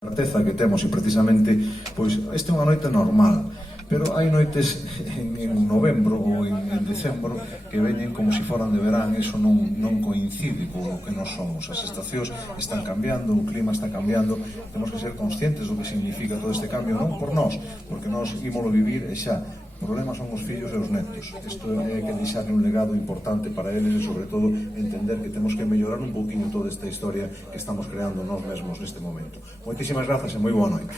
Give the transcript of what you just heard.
certeza que temos e precisamente pois esta é unha noite normal, pero hai noites en novembro ou en decembro que veñen como se foran de verán. Eso non coincide co que nós somos. As estacións están cambiando, o clima está cambiando, temos que ser conscientes do que significa todo este cambio, non por nós, porque nós ímolo vivir e xa. O problema son os fillos e os netos. Isto é que deixarle un legado importante para eles e, sobre todo, entender que temos que mellorar un poquinho toda esta historia que estamos creando nós mesmos neste momento. Moitísimas grazas e moi boa noite.